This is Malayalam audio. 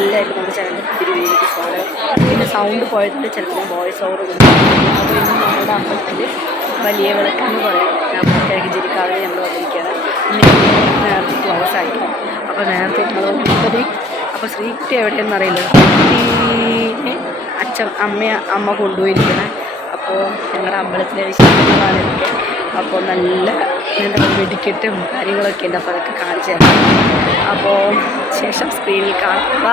എല്ലാവർക്കും നമ്മുടെ ചാനലിന്റെ പുതിയ വീഡിയോയ്ക്ക് സ്വാഗതം പിന്നെ സൗണ്ട് പോയതിൽ ചിലപ്പോൾ വോയിസ് ഓവർ അപ്പോൾ ഇന്ന് നമ്മുടെ അമ്പലത്തിൽ വലിയ വിളക്കെന്ന് പറയും. കിഴക്ക് ജിരിക്കാതെ നമ്മൾ വന്നിരിക്കുകയാണ്. ഇനി നേരത്തെ ക്ലോസ് ആയിരിക്കും അപ്പോൾ നേരത്തെ വന്നപ്പോഴേ അപ്പോൾ ശ്രീകുട്ടി എവിടെയെന്ന് അറിയില്ല. ശ്രീകുട്ടീനെ അച്ഛൻ അമ്മ അമ്മ കൊണ്ടുപോയിരിക്കണേ അപ്പോൾ ഞങ്ങളുടെ അമ്പലത്തിലെ വിശേഷങ്ങളാണിതൊക്കെ അപ്പോൾ നല്ല പറയുക വെടിക്കെട്ടും കാര്യങ്ങളൊക്കെ ഉണ്ട്. അപ്പോൾ അതൊക്കെ കാണിച്ചു തരാം. അപ്പോൾ ശേഷം സ്ക്രീനിൽ കാണാം.